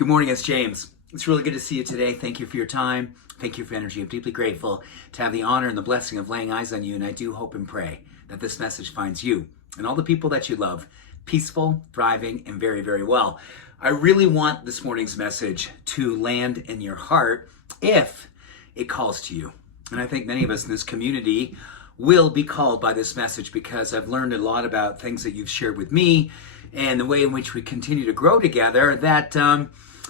Good morning, it's James. It's really good to see you today. Thank you for your time. Thank you for your energy. I'm deeply grateful to have the honor and the blessing of laying eyes on you, and I do hope and pray that this message finds you and all the people that you love peaceful, thriving, and very, very well. I really want this morning's message to land in your heart if it calls to you. And I think many of us in this community will be called by this message because I've learned a lot about things that you've shared with me and the way in which we continue to grow together that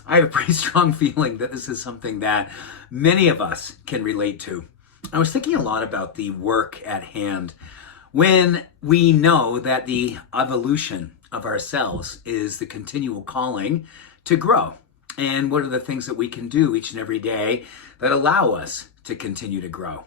I have a pretty strong feeling that this is something that many of us can relate to. I was thinking a lot about the work at hand when we know that the evolution of ourselves is the continual calling to grow. And what are the things that we can do each and every day that allow us to continue to grow?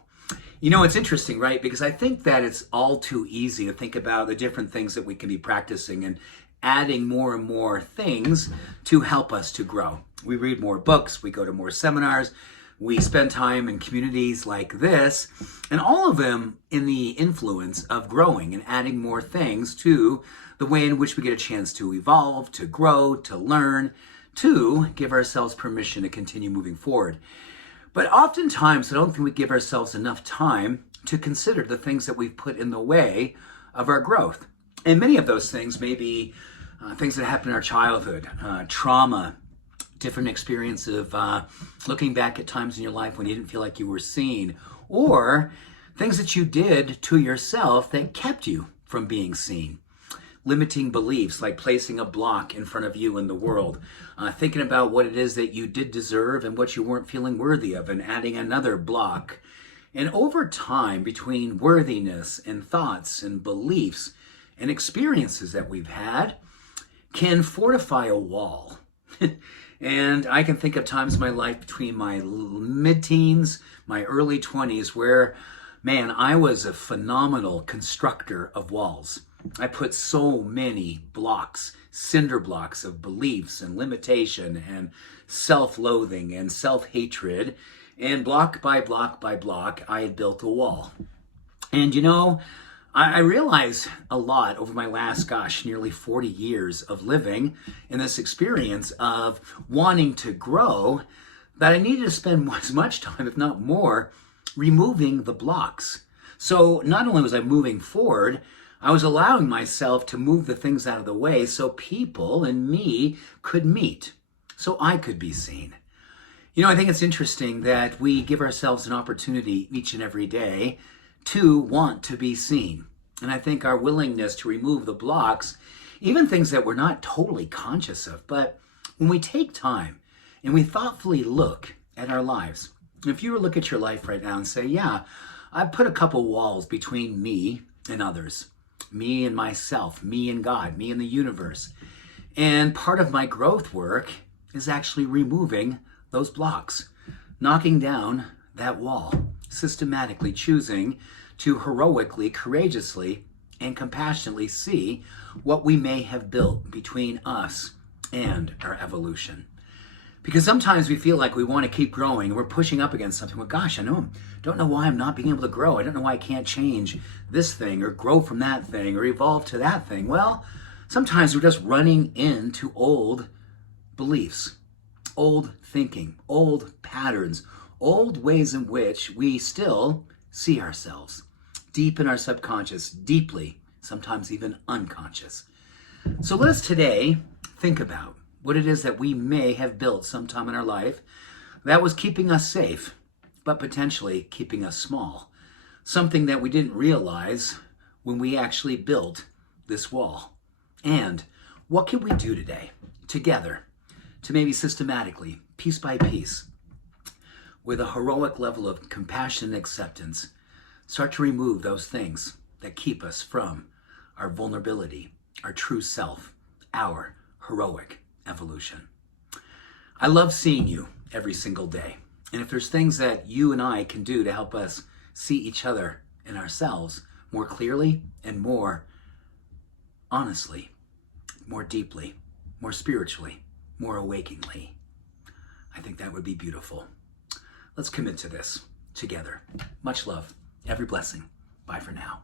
You know, it's interesting, right? Because I think that it's all too easy to think about the different things that we can be practicing and adding more and more things to help us to grow. We read more books, we go to more seminars, we spend time in communities like this, and all of them in the influence of growing and adding more things to the way in which we get a chance to evolve, to grow, to learn, to give ourselves permission to continue moving forward. But oftentimes, I don't think we give ourselves enough time to consider the things that we've put in the way of our growth. And many of those things may be things that happened in our childhood, trauma, different experience of looking back at times in your life when you didn't feel like you were seen, or things that you did to yourself that kept you from being seen. Limiting beliefs like placing a block in front of you in the world, thinking about what it is that you did deserve and what you weren't feeling worthy of and adding another block. And over time, between worthiness and thoughts and beliefs and experiences that we've had, can fortify a wall. And I can think of times in my life between my mid-teens, my early 20s, where, man, I was a phenomenal constructor of walls. I put so many blocks, cinder blocks of beliefs and limitation and self-loathing and self-hatred, and block by block by block, I had built a wall. And you know, I realized a lot over my last, nearly 40 years of living in this experience of wanting to grow that I needed to spend as much time, if not more, removing the blocks. So not only was I moving forward, I was allowing myself to move the things out of the way so people and me could meet, so I could be seen. You know, I think it's interesting that we give ourselves an opportunity each and every day to want to be seen. And I think our willingness to remove the blocks, even things that we're not totally conscious of, but when we take time and we thoughtfully look at our lives, if you were to look at your life right now and say, yeah, I've put a couple walls between me and others, me and myself, me and God, me and the universe. And part of my growth work is actually removing those blocks, knocking down that wall, systematically choosing to heroically, courageously, and compassionately see what we may have built between us and our evolution. Because sometimes we feel like we want to keep growing and we're pushing up against something. Well, I don't know why I'm not being able to grow. I don't know why I can't change this thing or grow from that thing or evolve to that thing. Well, sometimes we're just running into old beliefs, old thinking, old patterns, old ways in which we still see ourselves deep in our subconscious, deeply, sometimes even unconscious. So let us today think about what it is that we may have built sometime in our life that was keeping us safe, but potentially keeping us small. Something that we didn't realize when we actually built this wall. And what can we do today, together, to maybe systematically, piece by piece, with a heroic level of compassion and acceptance, start to remove those things that keep us from our vulnerability, our true self, our heroic evolution. I love seeing you every single day. And if there's things that you and I can do to help us see each other and ourselves more clearly and more honestly, more deeply, more spiritually, more awakingly, I think that would be beautiful. Let's commit to this together. Much love. Every blessing. Bye for now.